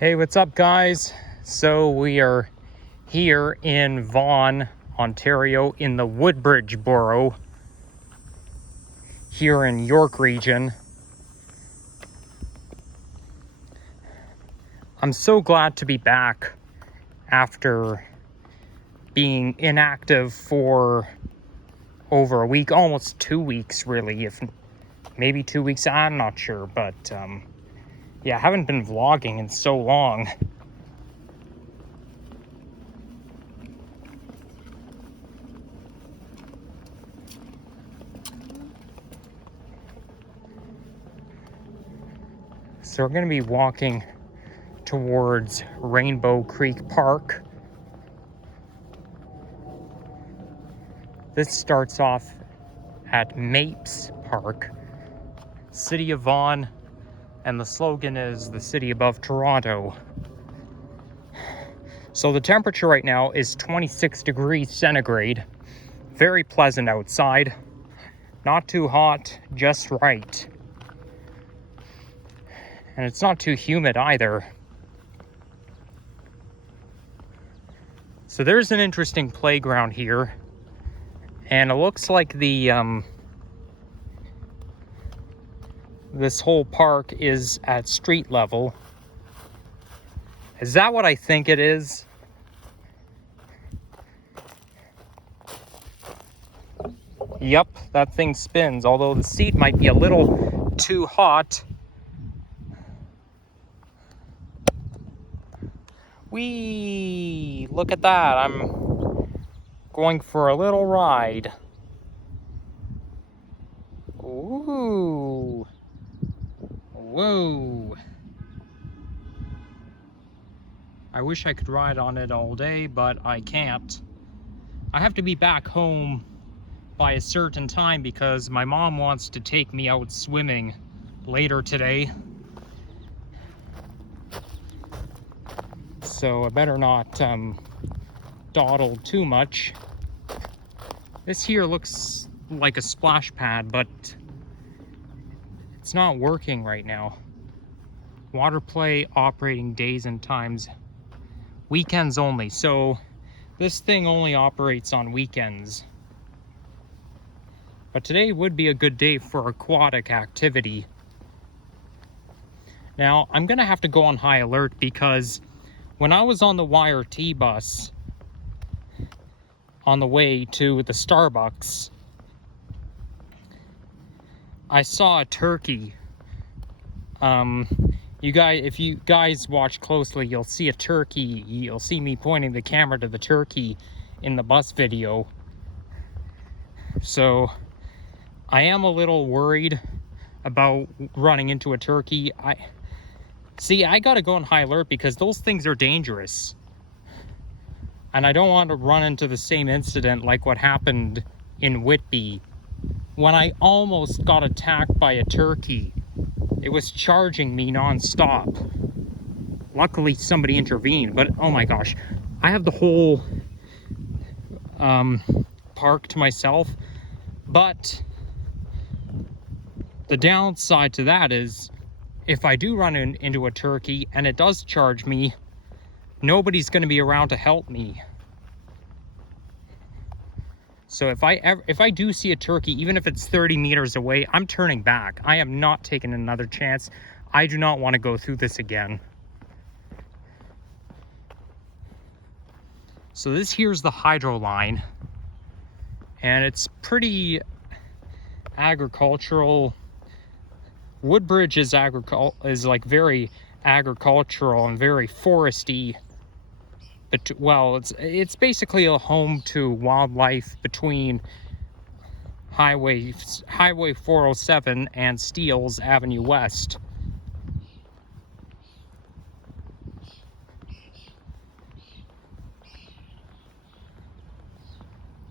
Hey, what's up, guys? So we are here in Vaughan, Ontario, in the Woodbridge borough, here in York region. I'm so glad to be back after being inactive for over a week, almost 2 weeks, really, if maybe 2 weeks, I'm not sure, but yeah, I haven't been vlogging in so long. So we're going to be walking towards Rainbow Creek Park. This starts off at Mapes Park, City of Vaughan, and the slogan is the city above Toronto. So the temperature right now is 26 degrees centigrade. Very pleasant outside. Not too hot, just right. And it's not too humid either. So there's an interesting playground here. And it looks like this whole park is at street level. Is that what I think it is? Yep, that thing spins, although the seat might be a little too hot. Whee! Look at that, I'm going for a little ride. Ooh! Whoa! I wish I could ride on it all day, but I can't. I have to be back home by a certain time because my mom wants to take me out swimming later today. So I better not dawdle too much. This here looks like a splash pad, but it's not working right now. Water play operating days and times. Weekends only. So this thing only operates on weekends. But today would be a good day for aquatic activity. Now, I'm gonna have to go on high alert because when I was on the YRT bus on the way to the Starbucks, I saw a turkey. If you guys watch closely, you'll see a turkey. You'll see me pointing the camera to the turkey in the bus video. So I am a little worried about running into a turkey. I gotta go on high alert because those things are dangerous. And I don't want to run into the same incident like what happened in Whitby when I almost got attacked by a turkey. It was charging me non-stop. Luckily, somebody intervened, but oh my gosh, I have the whole park to myself. But the downside to that is, if I do run into a turkey and it does charge me, nobody's going to be around to help me. So if I do see a turkey, even if it's 30 meters away, I'm turning back. I am not taking another chance. I do not want to go through this again. So this here's the hydro line, and it's pretty agricultural. Woodbridge is like very agricultural and very foresty. But, well, it's basically a home to wildlife between Highway 407 and Steeles Avenue West.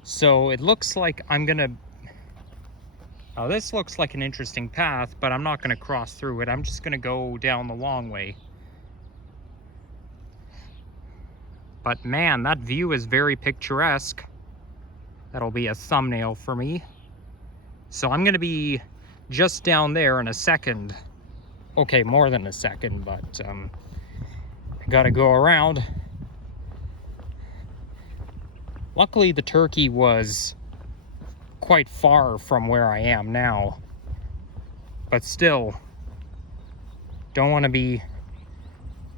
So it looks like I'm gonna... Now this looks like an interesting path, but I'm not gonna cross through it. I'm just gonna go down the long way. But man, that view is very picturesque. That'll be a thumbnail for me. So I'm gonna be just down there in a second. Okay, more than a second, but Gotta go around. Luckily, the turkey was quite far from where I am now. But still, don't want to be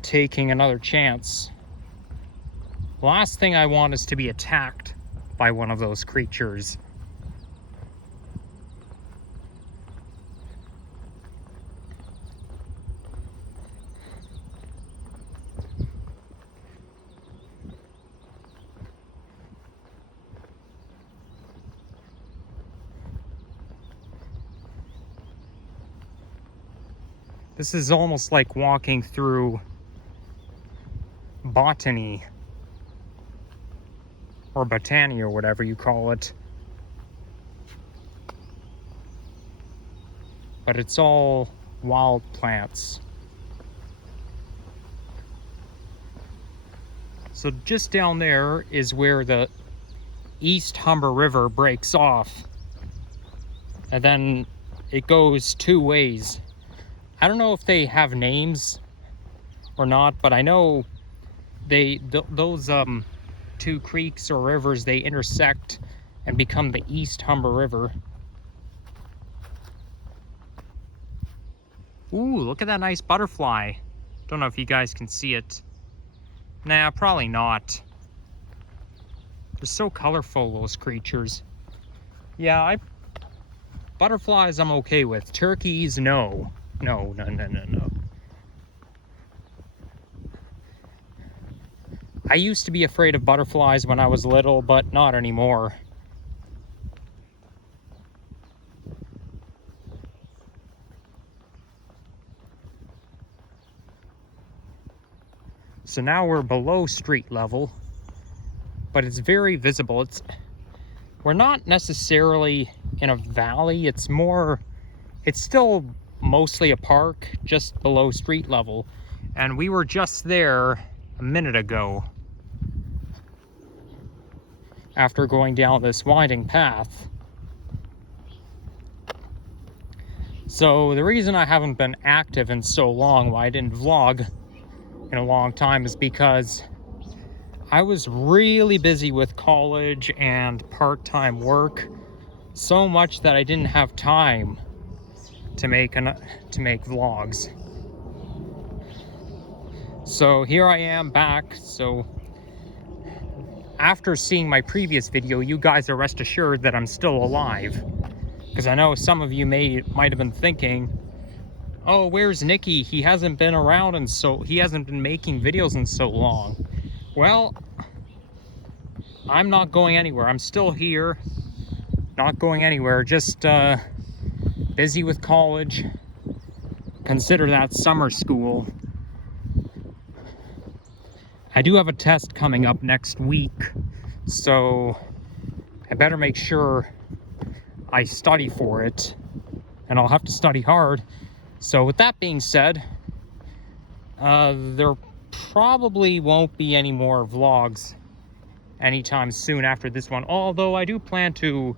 taking another chance. Last thing I want is to be attacked by one of those creatures. This is almost like walking through botany or botany or whatever you call it. But it's all wild plants. So just down there is where the East Humber River breaks off. And then it goes two ways. I don't know if they have names or not, but I know those two creeks or rivers, they intersect and become the East Humber River. Ooh, look at that nice butterfly. Don't know if you guys can see it. Nah, probably not. They're so colorful, those creatures. Yeah, butterflies I'm okay with. Turkeys, no. No. I used to be afraid of butterflies when I was little, but not anymore. So now we're below street level, but it's very visible. We're not necessarily in a valley. It's still mostly a park just below street level, and we were just there a minute ago after going down this winding path. So the reason I haven't been active in so long, why I didn't vlog in a long time, is because I was really busy with college and part-time work, so much that I didn't have time to make vlogs. So here I am back. So after seeing my previous video, you guys are rest assured that I'm still alive, because I know some of you might have been thinking, oh, where's Nicky? He hasn't been around and he hasn't been making videos in so long. Well, I'm not going anywhere. I'm still here, not going anywhere, just busy with college. Consider that summer school. I do have a test coming up next week, so I better make sure I study for it, and I'll have to study hard. So with that being said, there probably won't be any more vlogs anytime soon after this one, although I do plan to,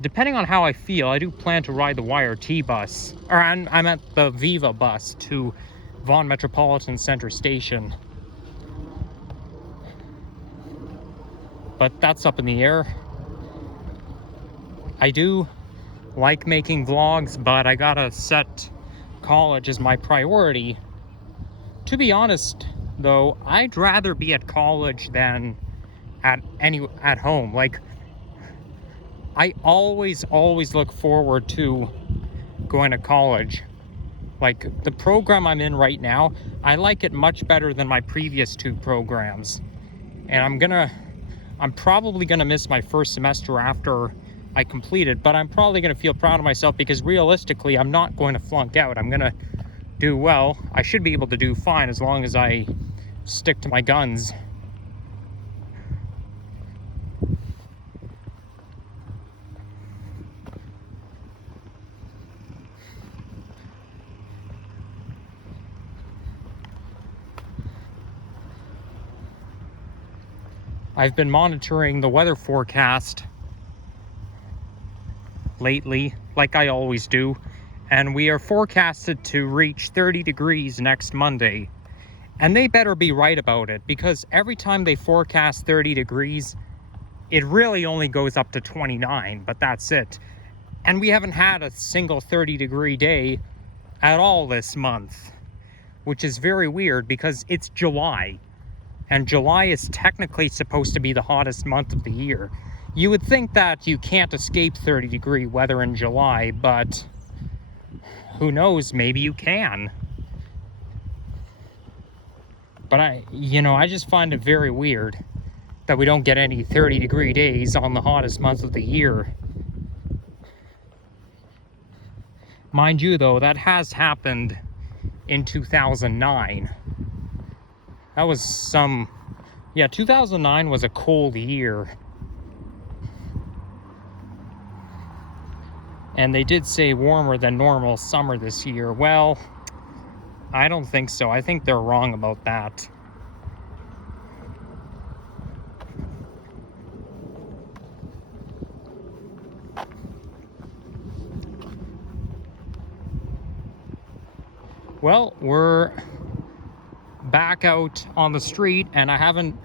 depending on how I feel, I do plan to ride the YRT bus, or I'm at the VIVA bus to Vaughan Metropolitan Center Station. But that's up in the air. I do like making vlogs, but I gotta set college as my priority. To be honest, though, I'd rather be at college than at home. Like, I always look forward to going to college. Like, the program I'm in right now, I like it much better than my previous two programs. And I'm probably gonna miss my first semester after I complete it, but I'm probably gonna feel proud of myself, because realistically, I'm not going to flunk out. I'm gonna do well. I should be able to do fine as long as I stick to my guns. I've been monitoring the weather forecast lately, like I always do, and we are forecasted to reach 30 degrees next Monday. And they better be right about it, because every time they forecast 30 degrees, it really only goes up to 29, but that's it. And we haven't had a single 30-degree day at all this month, which is very weird because it's July. And July is technically supposed to be the hottest month of the year. You would think that you can't escape 30-degree weather in July, but who knows, maybe you can. But I just find it very weird that we don't get any 30-degree days on the hottest month of the year. Mind you, though, that has happened in 2009. That was 2009 was a cold year. And they did say warmer than normal summer this year. Well, I don't think so. I think they're wrong about that. Well, we're back out on the street, and I haven't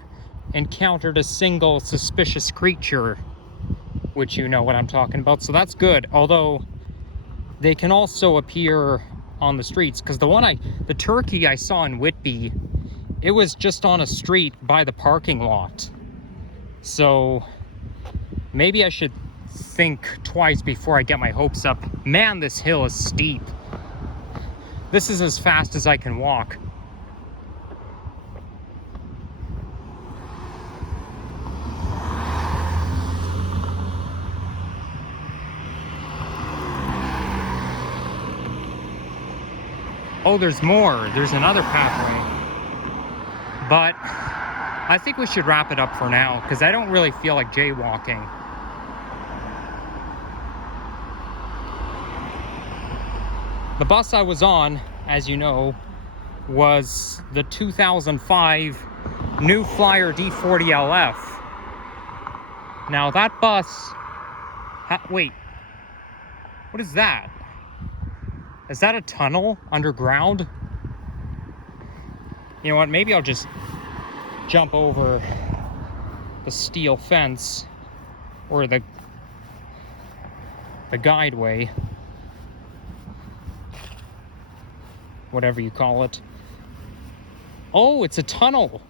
encountered a single suspicious creature, which you know what I'm talking about, so that's good. Although they can also appear on the streets, because the turkey I saw in Whitby, it was just on a street by the parking lot. So maybe I should think twice before I get my hopes up. Man, this hill is steep. This is as fast as I can walk. Oh, there's more. There's another pathway. But I think we should wrap it up for now, because I don't really feel like jaywalking. The bus I was on, as you know, was the 2005 New Flyer D40LF. Now that bus... wait. What is that? Is that a tunnel underground? You know what? Maybe I'll just jump over the steel fence or the guideway, whatever you call it. Oh, it's a tunnel.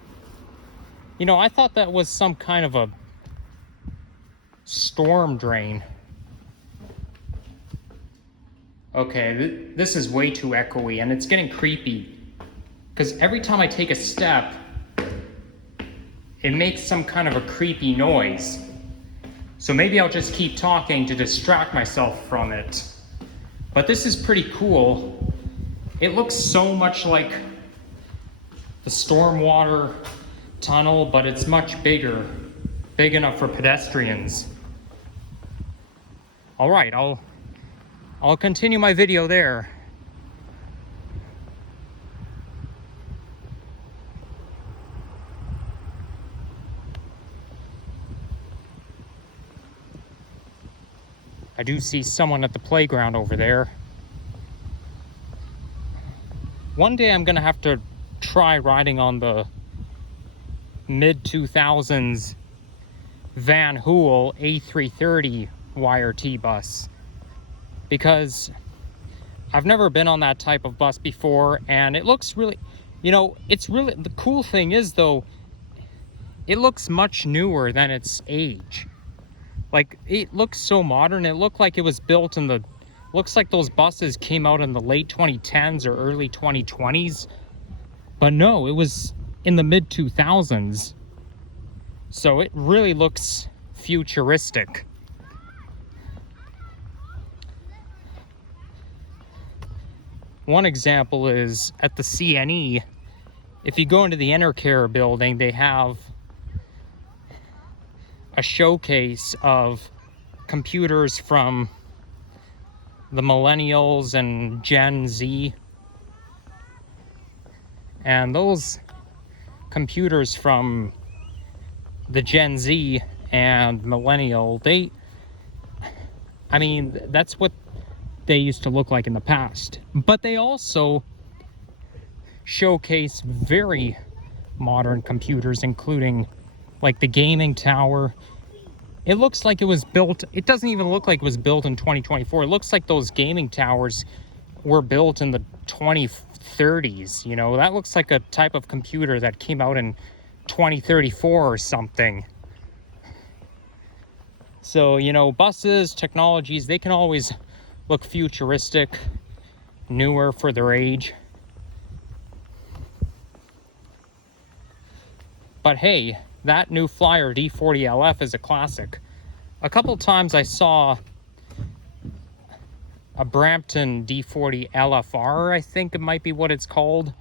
You know, I thought that was some kind of a storm drain. Okay, this is way too echoey, and it's getting creepy. Because every time I take a step, it makes some kind of a creepy noise. So maybe I'll just keep talking to distract myself from it. But this is pretty cool. It looks so much like the stormwater tunnel, but it's much bigger. Big enough for pedestrians. All right, I'll continue my video there. I do see someone at the playground over there. One day I'm gonna have to try riding on the mid-2000s Van Hool A330 YRT bus, because I've never been on that type of bus before, and it looks really, the cool thing is, though, it looks much newer than its age. Like, it looks so modern. It looked like it was built looks like those buses came out in the late 2010s or early 2020s. But no, it was in the mid-2000s. So it really looks futuristic. One example is at the CNE. If you go into the Intercare building, they have a showcase of computers from the millennials and Gen Z. And those computers from the Gen Z and millennial, that's what they used to look like in the past. But they also showcase very modern computers, including like the gaming tower. It looks like it was built, it doesn't even look like it was built in 2024. It looks like those gaming towers were built in the 2030s, you know. That looks like a type of computer that came out in 2034 or something. So, you know, buses, technologies, they can always look futuristic, newer for their age. But hey, that new Flyer D40LF is a classic. A couple times I saw a Brampton D40 LFR, I think it might be what it's called.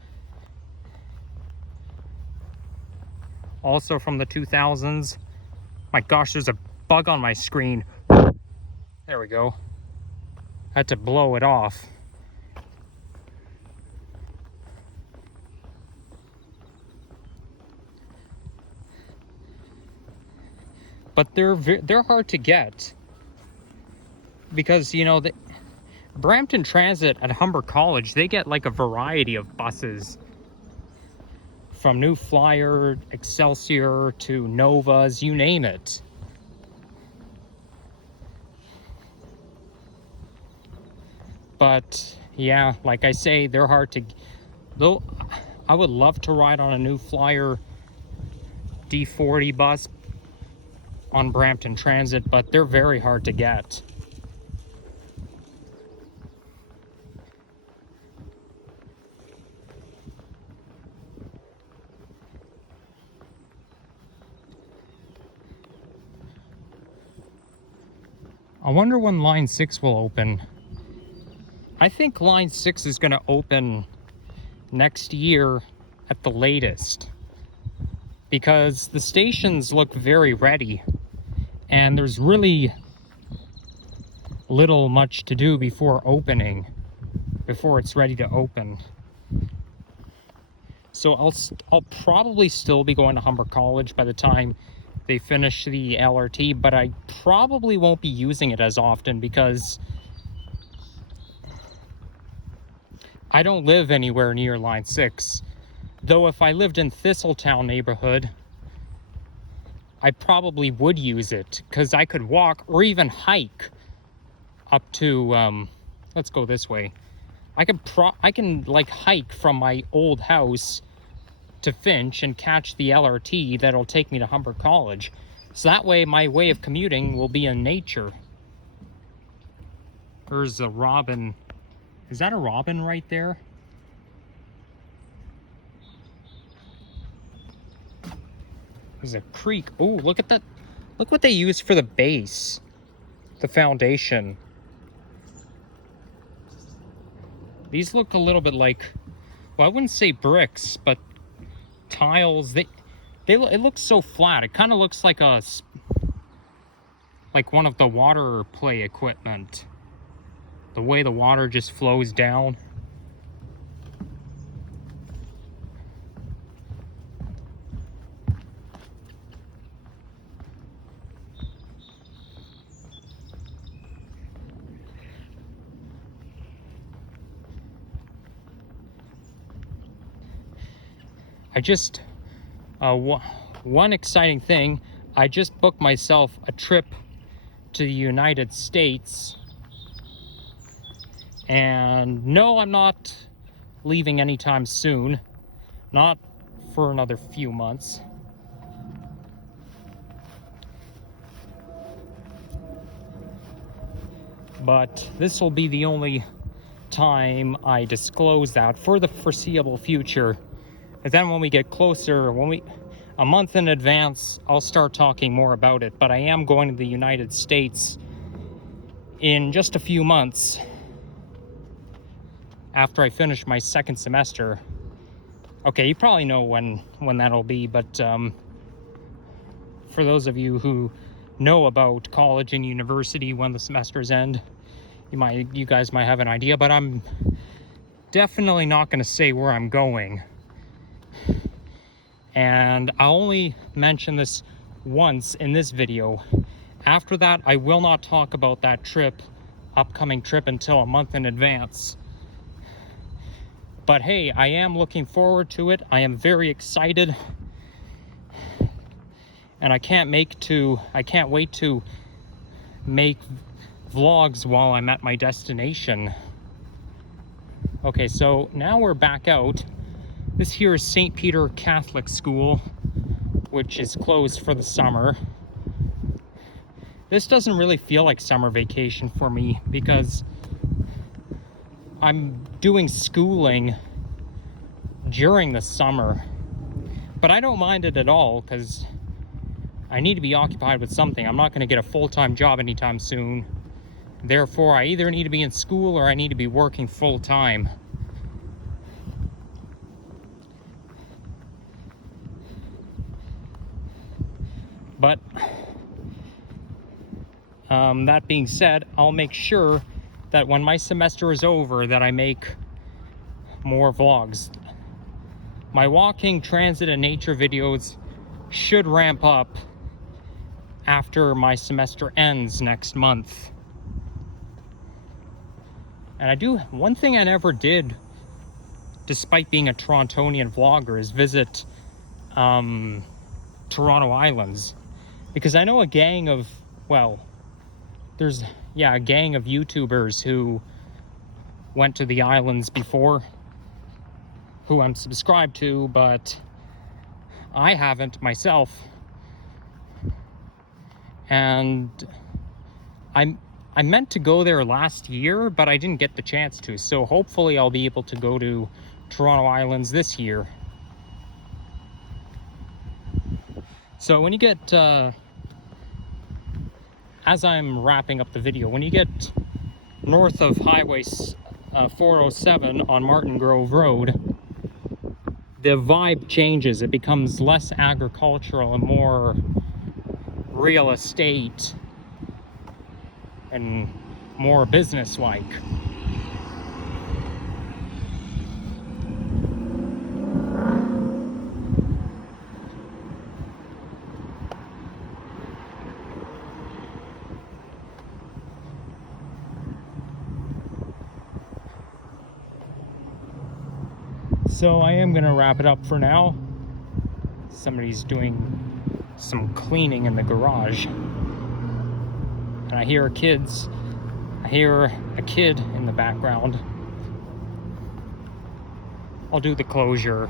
Also from the 2000s. My gosh, there's a bug on my screen. There we go. Had to blow it off. But they're hard to get because, you know, the Brampton Transit at Humber College, they get like a variety of buses from New Flyer, Excelsior to Novas, you name it. But yeah, like I say, they're hard to, though I would love to ride on a New Flyer D40 bus on Brampton Transit, but they're very hard to get. I wonder when Line 6 will open. I think Line 6 is going to open next year at the latest, because the stations look very ready and there's really little much to do before opening, before it's ready to open. So I'll probably still be going to Humber College by the time they finish the LRT, but I probably won't be using it as often because I don't live anywhere near Line 6. Though if I lived in Thistletown neighborhood, I probably would use it because I could walk or even hike up to, let's go this way. I can like hike from my old house to Finch and catch the LRT that'll take me to Humber College. So that way my way of commuting will be in nature. There's a robin. Is that a robin right there? There's a creek. Oh, look at that. Look what they use for the base. The foundation. These look a little bit like, well, I wouldn't say bricks, but tiles. It looks so flat. It kind of looks like like one of the water play equipment. The way the water just flows down. I just, one exciting thing, I just booked myself a trip to the United States. And no, I'm not leaving anytime soon. Not for another few months. But this will be the only time I disclose that for the foreseeable future. And then when we get closer, a month in advance, I'll start talking more about it. But I am going to the United States in just a few months after I finish my second semester. Okay, you probably know when that'll be, but for those of you who know about college and university when the semesters end, you guys might have an idea, but I'm definitely not going to say where I'm going. And I'll only mention this once in this video. After that, I will not talk about that upcoming trip until a month in advance. But hey, I am looking forward to it. I am very excited. And I can't wait to make vlogs while I'm at my destination. Okay, so now we're back out. This here is St. Peter Catholic School, which is closed for the summer. This doesn't really feel like summer vacation for me because I'm doing schooling during the summer. But I don't mind it at all because I need to be occupied with something. I'm not going to get a full-time job anytime soon. Therefore, I either need to be in school or I need to be working full-time. But that being said, I'll make sure that when my semester is over that I make more vlogs. My walking, transit, and nature videos should ramp up after my semester ends next month. And one thing I never did, despite being a Torontonian vlogger, is visit Toronto Islands. Because I know a gang of, well, there's, yeah, a gang of YouTubers who went to the islands before, who I'm subscribed to, but I haven't myself. And I meant to go there last year, but I didn't get the chance to. So hopefully I'll be able to go to Toronto Islands this year. So when you get, as I'm wrapping up the video, when you get north of Highway 407 on Martin Grove Road, the vibe changes. It becomes less agricultural and more real estate and more business-like. So I am gonna wrap it up for now. Somebody's doing some cleaning in the garage. And I hear a kid in the background. I'll do the closure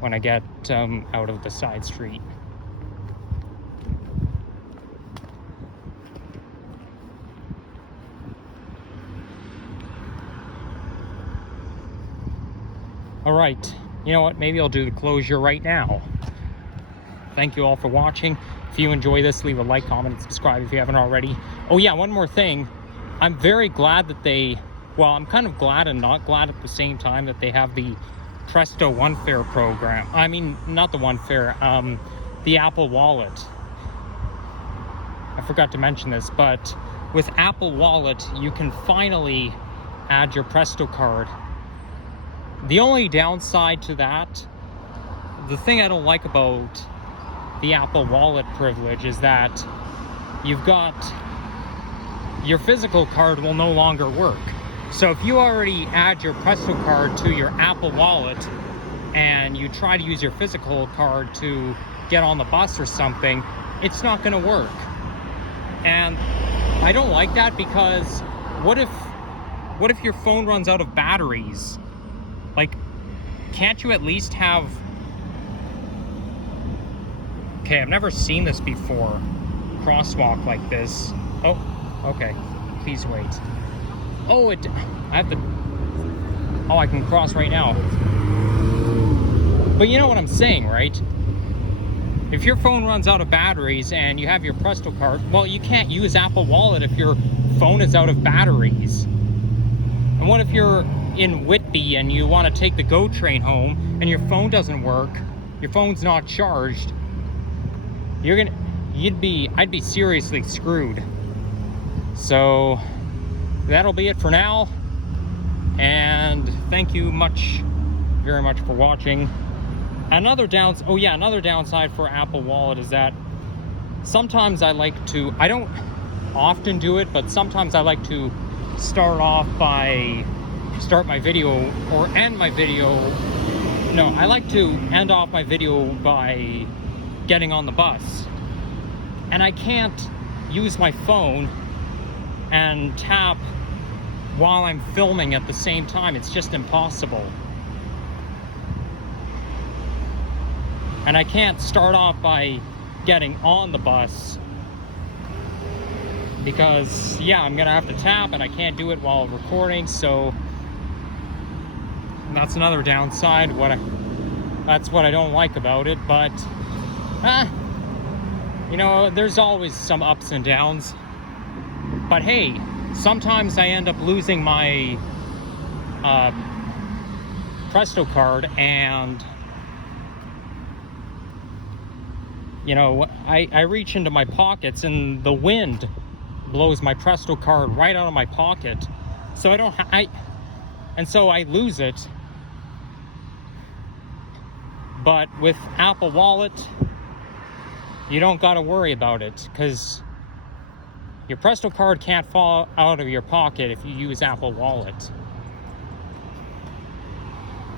when I get out of the side street. All right, you know what? Maybe I'll do the closure right now. Thank you all for watching. If you enjoy this, leave a like, comment, and subscribe if you haven't already. Oh yeah, one more thing. I'm very glad that well, I'm kind of glad and not glad at the same time that they have the Presto One Fare program. I mean, not the One Fare, the Apple Wallet. I forgot to mention this, but with Apple Wallet, you can finally add your Presto card. The only downside to that, the thing I don't like about the Apple Wallet privilege is that you've got your physical card will no longer work. So if you already add your Presto card to your Apple Wallet and you try to use your physical card to get on the bus or something, it's not going to work. And I don't like that because what if your phone runs out of batteries? Like, can't you at least have... Okay, I've never seen this before. Crosswalk like this. Oh, okay. Please wait. Oh, I have to... Oh, I can cross right now. But you know what I'm saying, right? If your phone runs out of batteries and you have your Presto card, well, you can't use Apple Wallet if your phone is out of batteries. And what if you're in Whitby and you want to take the GO train home and your phone doesn't work, your phone's not charged, I'd be seriously screwed. So that'll be it for now, and thank you very much for watching. Another downside for Apple Wallet is that sometimes I don't often do it, but sometimes I like to start off by start my video or end my video. No, I like to end off my video by getting on the bus. And I can't use my phone and tap while I'm filming at the same time. It's just impossible. And I can't start off by getting on the bus because, yeah, I'm gonna have to tap and I can't do it while recording, so that's another downside. That's what I don't like about it, but you know, there's always some ups and downs. But hey, sometimes I end up losing my Presto card, and you know, I reach into my pockets and the wind blows my Presto card right out of my pocket, so and so I lose it. But with Apple Wallet, you don't got to worry about it, because your Presto card can't fall out of your pocket if you use Apple Wallet.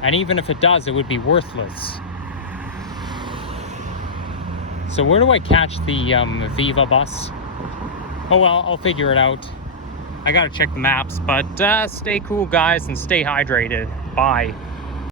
And even if it does, it would be worthless. So where do I catch the VIVA bus? Oh well, I'll figure it out. I gotta check the maps, but stay cool, guys, and stay hydrated. Bye.